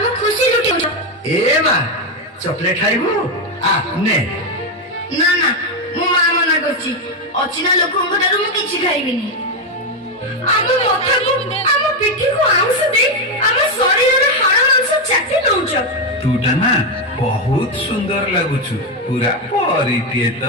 ଆମ ଖୁସି ଲୁଟିଉଛ। ଏ ମା ଚକଲେଟ ଖାଇବୁ ଆ ନେ। ନା ନା ମୋ ମା ମନା କରୁଛି, ଅଚିହ୍ନା ଲୋକଙ୍କ ଠାରୁ ମୁଁ କିଛି ଖାଇବିନି। ଆମ ମଥାକୁ ଆମ ପିଠିକୁ ଆଉଁସ ଦେଇ ଆମ ଶରୀରର ହାଡ଼ ମାଂସ ଚାଟି ନଉଛ। ତୁଟା ନା ବହୁତ ସୁନ୍ଦର ଲାଗୁଛୁ, ପୁରା ପରୀଟିଏ ତ।